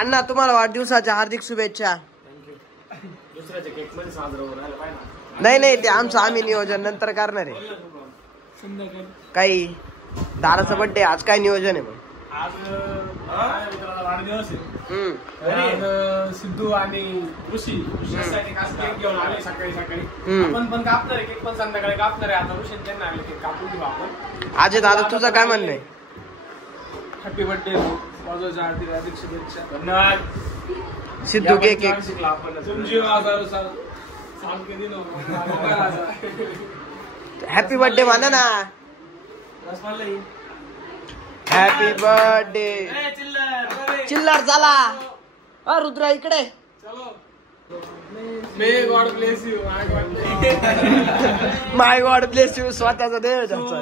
अण्णा तुम्हाला वाढदिवसाच्या हार्दिक शुभेच्छा. दुसऱ्याच्या केक मध्ये साजरा व्हायला पाहिजे. नाही ते आमचं आम्ही नियोजन नंतर करणार आहे. काही दादाचा बर्थडे आज काय नियोजन आहे? आज वाढदिवस आहे. सिद्धू आणि ऋषी ऋषीसाठी केक घेऊन आले सकाळी आपण पण कापणार आहे केक पण संध्याकाळी कापणार आहे. आता ऋषी त्यांना आले केक कापून घेऊ आपण. अजय दादा तुझं काय म्हणणं आहे? हॅपी बर्थडे वाजवायच्या हार्दिक शुभेच्छा. धन्यवाद. सिद्धू केक शिकला आपण तुमची हजारो साल के दिन हॅपी बर्थडे म्हणा ना. Happy birthday. चिल्लर झाला. रुद्रा इकडे. माय गॉड ब्लेस यू. स्वतःचा देव त्यांचा.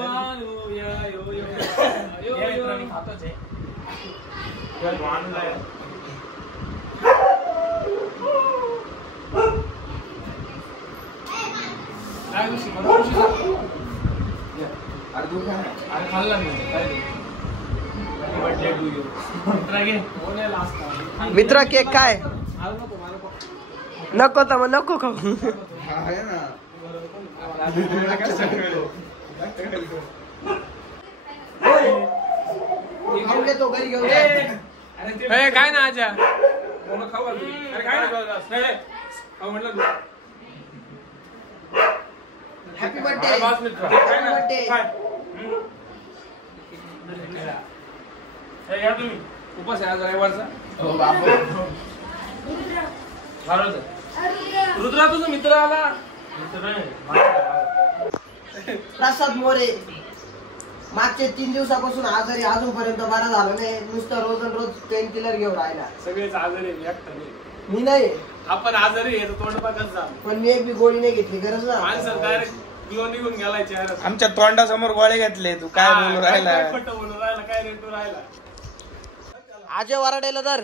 मित्र केक काय नको तर मग नको खाऊ. काय ना आजा हॅपी बर्थडे. तुम्ही उपास आहे आज रविवारचा. रुद्रा तुझा मित्र आला. प्रसाद मोरे मागचे 3 दिवसापासून आजारी अजूनपर्यंत बरा झाला नाही. नुसतं रोज पेन किलर घेऊन राहिला. सगळेच आजारी मी नाही. आपण आजारी आहे तोंड पाकच झालं. पण मी एक बी गोळी नाही घेतली. गरज ना माणसं डायरेक्ट ग्लो निघून गेलाय चेहरा. आमच्या तोंडासमोर गोळे घेतले. तू काय बोलू राहिला? खोटं बोलू राहिला. काय रेटू राहिला. अजय वराडेला तर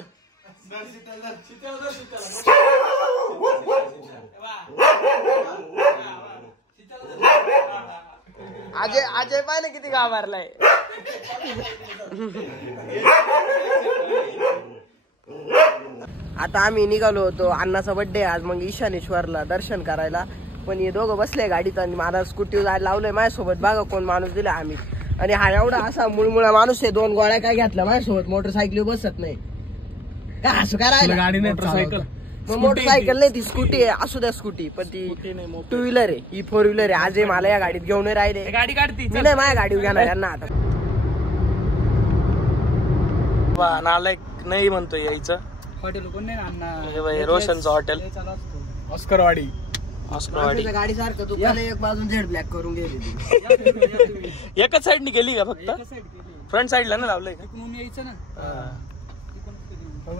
अजय पाहिलं किती घाबरलाय. आता आम्ही निघालो होतो. अण्णाचा बर्थडे आज. मग ईशानेश्वरला दर्शन करायला. पण हे दोघं बसले गाडीत आणि मला स्कूटी जायला लावलंय माझ्यासोबत. बघा कोण माणूस दिला आम्ही. आणि हा एवढा असा मुळमुळा माणूस आहे. 2 गोळ्या काय घेतल्या माझ्यासोबत. मोटरसायकलीवर बसत नाही. काय असं करायला गाडी नाही मोटरसायकल. मग मोटरसायकल नाही ती स्कूटी आहे. असू द्या स्कूटी. पण ती 2 व्हीलर आहे. ही 4 व्हीलर आहे. आज मला या गाडीत घेऊन राहिले. गाडी काढती मी नाही माझ्या गाडीवर घेणार यांना. आता नालायक नाही म्हणतो यायचं. हॉटेल कोण नाही अण्णा. रोशनचं हॉटेल ऑस्करवाडी. गाडी सारखं तू त्याला एक बाजून झेड ब्लॅक करून गेली. एकच साईडनी गेली का फक्त? फ्रंट साईडला ना लावलंय. यायचं ना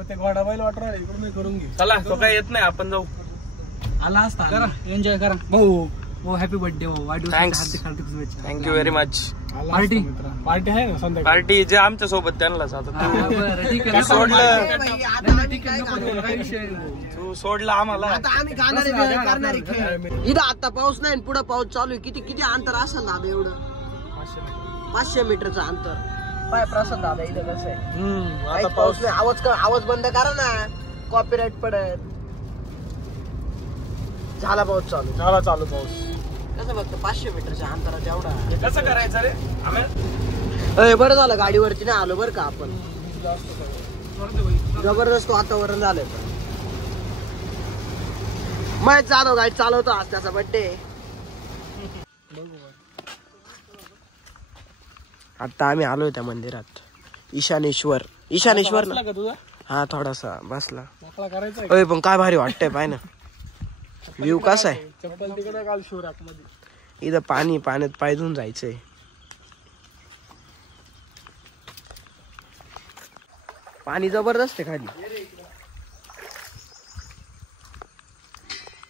ते घोडा बैल वाटर इकडून करून घे. चला तो काय येत नाही. आपण जाऊ. आला असता. करा एन्जॉय करा भाऊ. हॅपी बर्थडे भाऊ. वाढदिवसाच्या हार्दिक शुभेच्छा. Thank you very much. पार्टी आहे ना संध्याकाळी. पार्टी जे आमच्या सोबत त्यांनाच. आता तू सोडलं आम्हाला. आता आम्ही करणारे खेळ. इथं आता पाऊस नाही. पुढे पाऊस चालू आहे. किती अंतर असेल दादा? एवढं 500 मीटरचं अंतर. पाय प्रसाद दादा इथं कसं आहे. आता पाऊस नाही. आवाज बंद करा ना. कॉपीराईट पडत. झाला पाऊस चालू. झाला चालू पाऊस. कसं फक्त 500 मीटरच्या अंतरात एवढा. कसं करायचं रे? बरं झालं गाडीवरती नाही आलो बरं का आपण. जबरदस्त वातावरण झालंय. मग चालव गाडी चालवतो. आज त्याचा बर्थडे. आता आम्ही आलोय त्या मंदिरात. ईशानेश्वर ना. हा थोडासा बसला. पण काय भारी वाटतंय. पाय ना व्ह्यू कसा आहे. इथं पाण्यात पाय धुवून जायचंय. पाणी जबरदस्त आहे खाली.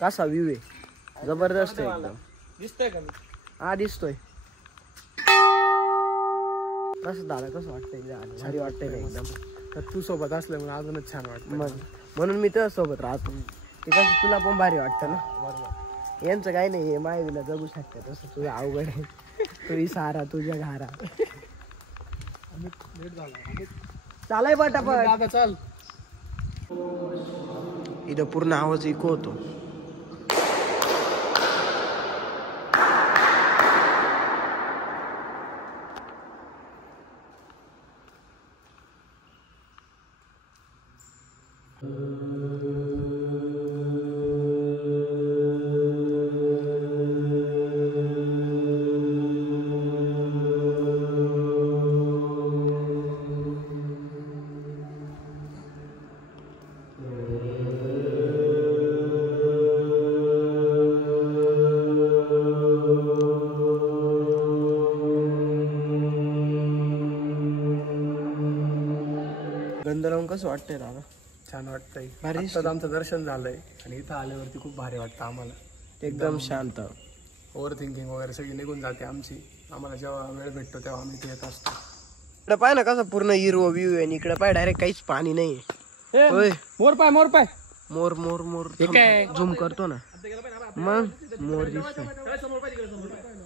कसा व्ह्यू आहे. जबरदस्त आहे एकदम. दिसतंय का? हा दिसतोय. कसं दादा कसं वाटतंय? भारी वाटतंय का एकदम. तर तू सोबत असल्यामुळे अजूनच छान वाटतं. म्हणून मी तुझ्या सोबत राहतो. ते कसं तुला पण भारी वाटतं ना. यांचं काही नाही. हे मायवीला जगू शकते तसं तुझं अवघड आहे. तुझी सारा तुझ्या घारा. लेट झाला. चालाय पटापट. दादा चाल. इथं पूर्ण आवाज इको होतो. गंधर्व कसं वाटतंय दादा? छान वाटतंय. भारी. आत्ताच आमचं दर्शन झालंय आणि इथं आल्यावरती खूप भारी वाटतं आम्हाला. एकदम शांत. ओव्हर थिंकिंग वगैरे सगळी निघून जाते आमची. आम्हाला जेव्हा वेळ भेटतो तेव्हा आम्ही इथे येत असतो. इकडे पाय ना कसं पूर्ण हिरवं व्ह्यू आहे आणि इकडे पाय डायरेक्ट काहीच पाणी नाही. होय, मोर पाय मोर पाय. मोर मोर मोर झूम करतो ना मग मोर दिसतो.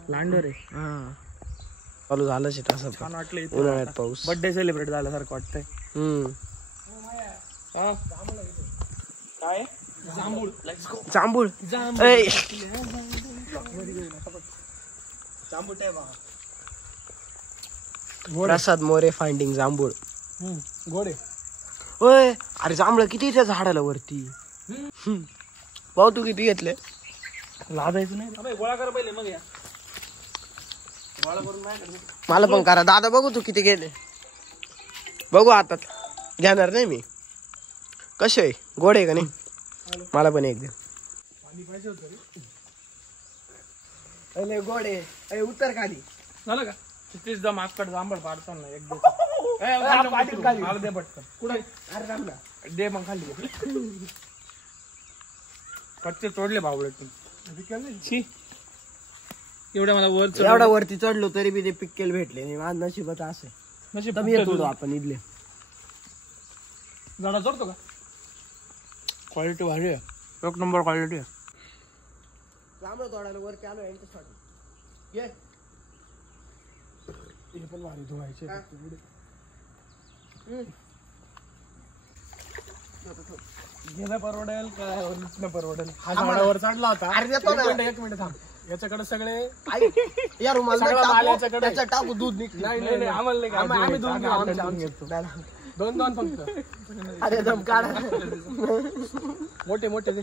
लांडोर आहे. हा चालू झालंच तसं. छान वाटलं. उन्हाळ्यात पाऊस. बर्थडे सेलिब्रेट झाल्यासारखं वाटतंय. काय जांभूळ. जांभूळ. प्रसाद मोरे फाइंडिंग जांभूळ. गोडे. होय, अरे जांभळ किती त्या झाडाला वरती. भाऊ तू किती घेतले? लादायचं नाही. गोळा कर पहिले मग या. गोळा करून नाही. मला पण करा दादा. बघू तू किती गेले. बघू आता घेणार नाही मी. कसे आहे, गोड आहे का नाही? मला पण एक दे. पाणी पाहिजे होतं रे. अरे गोड आहे. उत्तर खाली झालं का? कितीच दम आकड जांभळ पाडताना एक दे पटकन. कुठे? अरे राम ना. दे मग खाली. कच्चे तोडले बावळे तुम्ही. एवढ्या मला वर एवढा वरती चढलो तरी बी ते पिक्केल भेटले नाही. माझं नशिबात असं. नशीब येतो आपण इथले. झाडा चढतो का? क्वालिटी भारी आहे. एक नंबर क्वालिटी आहे. जांभळ तोडायला वरती आलो यांच्यासाठी. हे पण भारी धुवायचे. गेला परवडेल का परवडेल? हा झाडावर चढला होता. एक मिनिट थांब. याच्याकडे सगळे या सगळं याच्याकडे टाकू दूध निघते. नाही आम्हाला आम्ही दोन घेतो. दोन फक्त. अरे दम काढा. मोठे मोठे दे.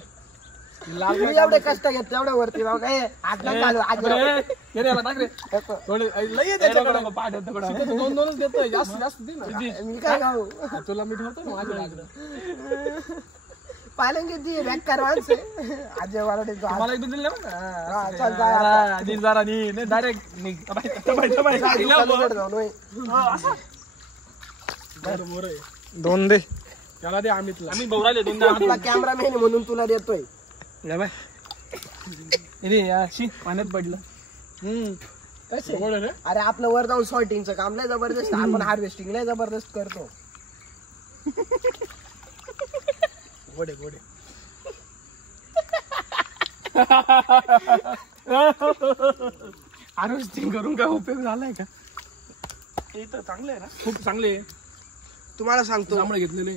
एवढे कष्ट घेत तेवढ्या वरती राव काय. दोनच देतोय. जास्त जास्त दे ना. मी काय खाऊ? तुला मी ठेवतो ना माझ्याकडे. पाहिलं किती बेकार माणसं. अजय वारडे मला एकदम दिले दोन दे. त्याला दे. आम्ही बवराले दोन. कॅमेरामॅन म्हणून तुला देतोय. पाण्यात पडलं. अरे आपलं वर जाऊन सॉर्टिंगचं काम लय जबरदस्त. आपण हार्वेस्टिंग लय जबरदस्त करतो. गोडे गोडे. हार्वेस्टिंग करून काय उपयोग झालाय का? हे तर चांगलं आहे ना. खूप चांगले आहे. तुम्हाला सांगतो जांभळं घेतलेले.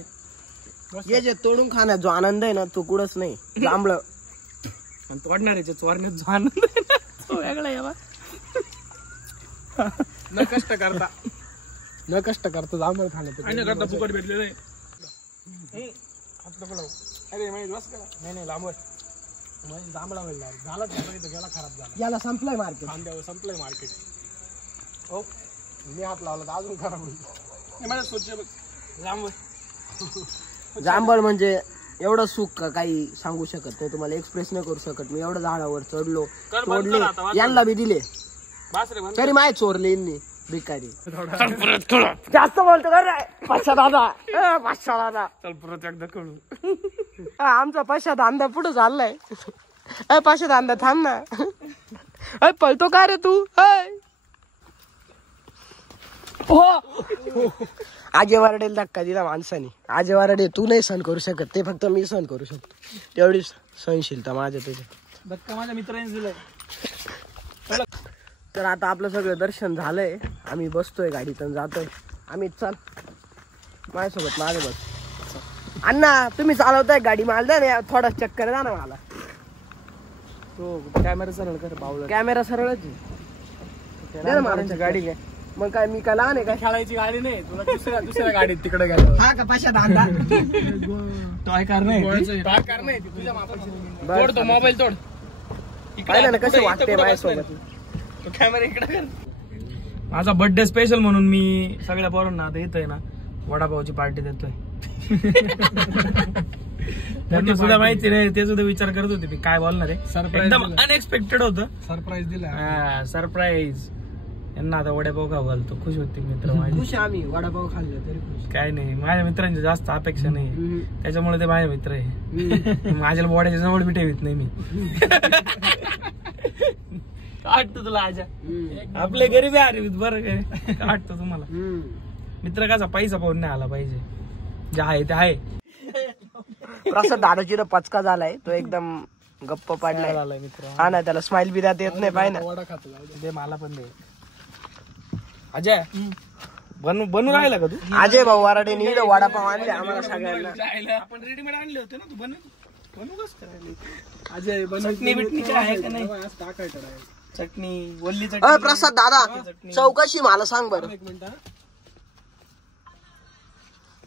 हे जे तोडून खाण्यात जो आनंद आहे ना तो कुठंच नाही. जांभळ आणि तोडणाऱ्याच्या चोरण्यात जो आनंद आहे ना तो वेगळा आहे. न कष्ट करता जांभळ खाण्यात फुकट भेटलेलं आहे. अरे माहिती बस का? नाही लांबवर जांभळा वेळेला झालाच गेला. खराब झाला. याला संपलंय मार्केट. कांद्यावर संपलंय मार्केट. हो मी हात लावला तर अजून खराब होईल. माझ्या स्वच्छ जांभळ म्हणजे एवढं सुख का काही सांगू शकत नाही. तुम्हाला एक्सप्रेस नाही करू शकत. मी एवढं झाडावर चढलो, तोडले, यांना बी दिले, तरी माय चोरले यांनी भिकारी. जास्त बोलतो का रे पाशा दादा? पाशा दादा चल परत एकदा करू. आमचा पाशा दांदा पुढे चाललाय. पाशा दांदा थांब ना. पळतो का रे तू? आजे वारडेला धक्का दिला माणसाने. आजे वारडे तू नाही सहन करू शकत, ते फक्त मी सहन करू शकतो. तेवढी सहनशीलता माझ्या त्याच्यात. धक्का माझ्या मित्राने दिलाय. तर आता आपलं सगळं दर्शन झालंय. आम्ही बसतोय गाडीतून जातोय. आम्ही चल माझ्यासोबत मागे बस. अण्णा तुम्ही चालवताय गाडी मला द्या ना थोडा चक्कर द्या ना मला. तो कॅमेरा सरळ कर बावला. कॅमेरा सरळच आहे. द्या ना मला गाडी काय मग काय मी काय लहान आहे का? खेळायची गाडी नाही तुला दुसऱ्या गाडीत तिकडे गेलो. हा का पाशा दांदा टॉय कार नाही तुझ्या मापाची. तोड तो मोबाईल तोड. पाहिलं ना कसं वाटतंय माझ्यासोबत. तो कॅमेरा इकडे कर. माझा बर्थडे स्पेशल म्हणून मी सगळ्या पोरांना आता येतोय ना वडापावची पार्टी देतोय. त्यांना सुद्धा माहिती नाही, ते सुद्धा विचार करत होते मी काय बोलणार आहे. एकदम अनएक्सपेक्टेड होतं. सरप्राईज दिला. सरप्राईज. यांना आता वडापाव खाऊ घालतो. खुश होते मित्र माझे. खुश आम्ही वडापाव खाल्लं तरी खुश. काय नाही, माझ्या मित्रांची जास्त अपेक्षा नाही, त्याच्यामुळे ते माझे मित्र आहे. माझ्या बोड्याच्या जवळ बी ठेवीत नाही मी. वाटतं तुला आजा आपले गरीबी आरे बरं काय वाटतं तुम्हाला. मित्र कसा पैसा पाहून नाही आला पाहिजे, जे आहे ते आहे. प्रसाद दादाची पचका झालाय, तो एकदम गप्प पाडलाय मित्र. हा ना, त्याला स्माइल बी देता येत नाही पाहिजे ना. ते मला पण दे अजय. बनू राहिला का तू? अजय भाऊ वराडेने इकडे वडापाव आणले आम्हाला सगळ्यांना. आपण रेडीमेड आणले होते ना, तू बनू कस करायला? अजय चटणी बिटणी काय आहे का नाही? चटणी वल्ली चटणी. प्रसाद दादा चौकशी मला सांग बरं, एक मिनिट.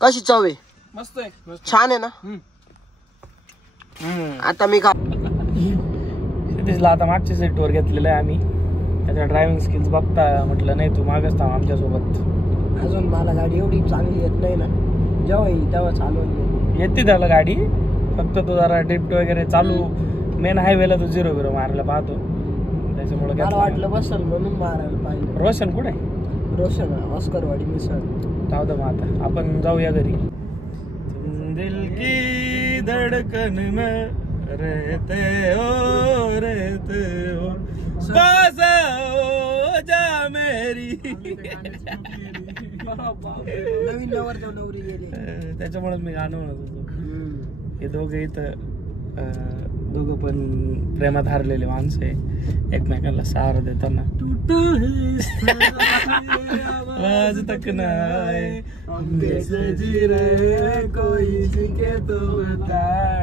कशी चव आहे? मस्त आहे. छान आहे ना. आता मी खा क्षितिजला आता मागच्या सीटवर घेतलेलं आहे आम्ही. त्याच्या ड्रायव्हिंग स्किल्स बघता म्हटलं नाही तू मागच थांब आमच्यासोबत. अजून मला गाडी एवढी चांगली येत नाही ना, जेव्हा येईल तेव्हा चालवून येते त्याला गाडी, फक्त तो जरा ड्रिफ्ट वगैरे चालू मेन हायवेला तो 0-0 मारायला पाहतो, त्याच्यामुळे मला वाटलं बसल म्हणून मारायला पाहिजे. रोशन कुठे? रोशन ऑस्करवाडी मिसळ. जाऊ दे मग आता आपण जाऊया घरी. दिल की धडकन में रहते हो पास हो जा मेरी. नवीन नवर नवरी गेली, त्याच्यामुळे मी गाणं म्हणत होतो. हे दोघे इथं दोघं पण प्रेमात हारलेले माणसं आहे, एकमेकांना सहारा देताना. आवाज तक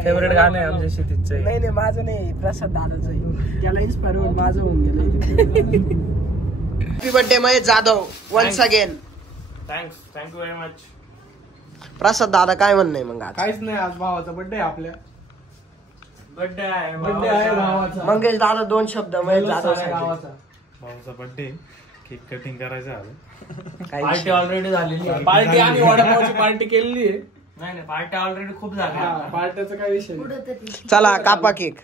फेवरेट गाणं आहे आमच्या शेतीचं. नाही नाही माझं नाही, प्रसाद दादाचं आहे. त्याला इन्स्पायर होऊन माझं होऊन गेलं. Happy birthday Mahesh Jadhav once again. Thank you very much. Prasad दादा काय म्हणणं मग आज? काहीच नाही, आज भावाचा बर्थडे आपल्या. बर्थडे आहे भावाचा. मंगेश दादा 2 शब्द महेश जाधव गावाचा भाऊचा बर्थडे, केक कटिंग करायचं आलं. पार्टी ऑलरेडी झालेली आहे. पार्टी आणि वडापावची पार्टी केलेली आहे. नाही पार्टी ऑलरेडी खूप झाल्या. पार्टीचा काय विषय नाही. चला कापा केक.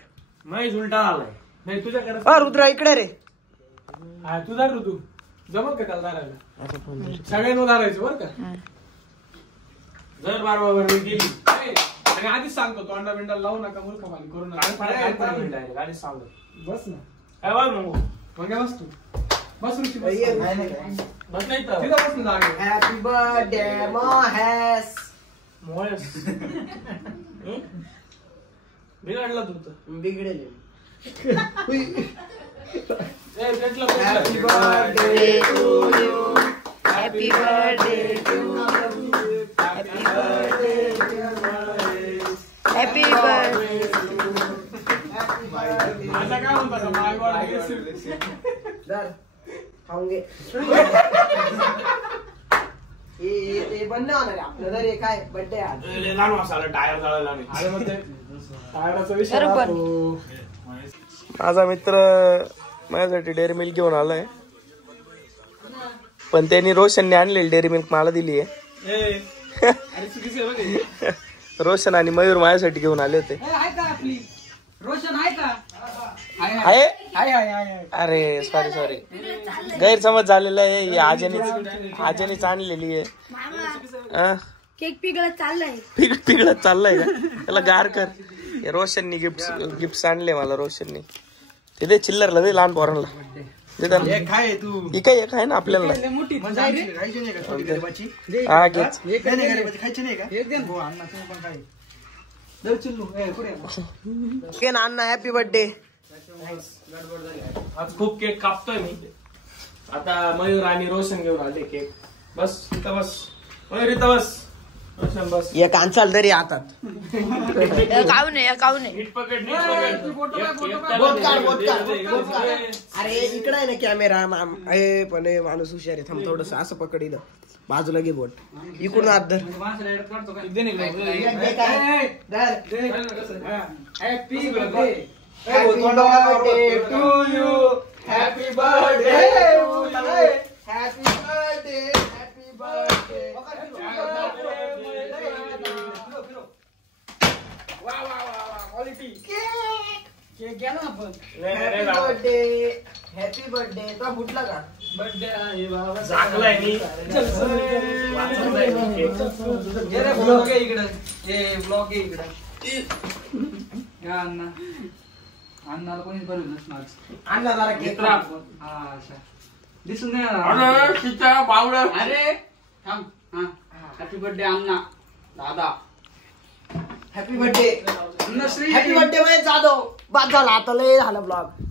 महेश उलटा आलाय. नाही तुझ्याकडे रुद्र इकडे रे. तुझा ऋतू जमत का त्याला धरायला? सगळ्यांना धरायचं बरं का. जर बारबाबर गेली आणि आधीच सांगतो तोंडा बिंडा लावू नका, मूर्ख खाली करू नका. गाडी सांगत बस ना. काय बघ मग मग काय बस तू. बस ऋषी बस. बस नाही तर तिथं बस ना जागे. Happy birthday Mahesh. मोळेस बिघडला तू तर. बिघडेल. Happy birthday to you. Happy birthday to you. Happy birthday happy birthday. आता काय म्हणता का माय गॉड दर खाऊंगे. हे बंद होणार आपलं दर. हे काय बर्थडे आज लहान मसाला टायर जळायला नाही. अरे मग ते टायराचा विषय राहतो. माझा मित्र माझ्यासाठी डेअरी मिल्क घेऊन आलाय, पण त्यांनी रोशनने आणलेली डेअरी मिल्क मला दिली आहे. रोशन आणि मयूर माझ्यासाठी घेऊन आले होते. रोशन आहे का? आहे? अरे सॉरी गैरसमज झालेला आहे. आजनीच आणलेली आहे. केक पिघळत चाललाय. पिघळत चाललाय का? त्याला गार कर. रोशननी गिफ्ट आणले मला. रोशननी तिथे चिल्लरला दे लहान पोरांना. एक आहे ना आपल्याला. हा घेच. अण्णा हॅपी बर्थडे. आज खूप केक कापतोय मी. आता मयूर आणि रोशन घेऊन आले केक. बस इथं बस मयूर, इथं बस. एक आणचाल तरी हातात अरे इकडे आहे ना कॅमेरा पण माणूस हुशार आहे थांब थोडस असं पकडलं बाजूला घे बोट इकडून हात धर happy birthday to you happy birthday happy birthday happy birthday happy birthday तो फुटला का बर्थडे आहे बाबा झाकलाय मी ब्लॉग आहे इकडे ब्लॉग आहे इकडे अन्नाला कोणीच बरं नसणार आणला जरा केक हा अच्छा दिसून नाही अरे थांब हा हॅपी बर्थडे अण्णा दादा happy birthday Annashree happy birthday Jadhav बाद झाला आता लय झाला ब्लॉग